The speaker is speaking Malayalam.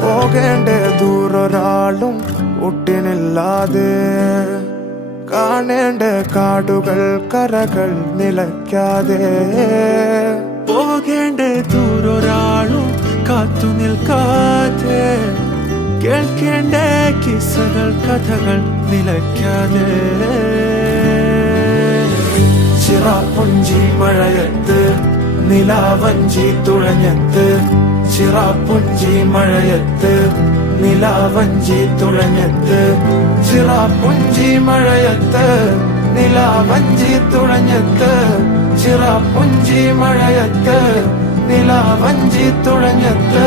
പോകേണ്ട ദൂരൊരാളും ഒട്ടിനില്ലാതെ, കാണേണ്ട കാടുകൾ കരകൾ നിലയ്ക്കാതെ, പോകേണ്ട ദൂരൊരാളും കാത്തു നിൽക്കാതെ, കേൾക്കേണ്ട കിസ്സകൾ കഥകൾ നിലയ്ക്കാതെ. ചിറാപ്പുഞ്ചി മഴയത്ത് നിലാവഞ്ചി തുഴഞ്ഞത്ത്, ചിറാപ്പുഞ്ചി മഴയത്ത് നിലാവഞ്ചി തുഴഞ്ഞത്ത്, ചിറാപ്പുഞ്ചി മഴയത്ത് നിലാവഞ്ചി തുഴഞ്ഞത്ത്, ചിറാപ്പുഞ്ചി മഴയത്ത് നിലാവഞ്ചി തുഴഞ്ഞത്ത്.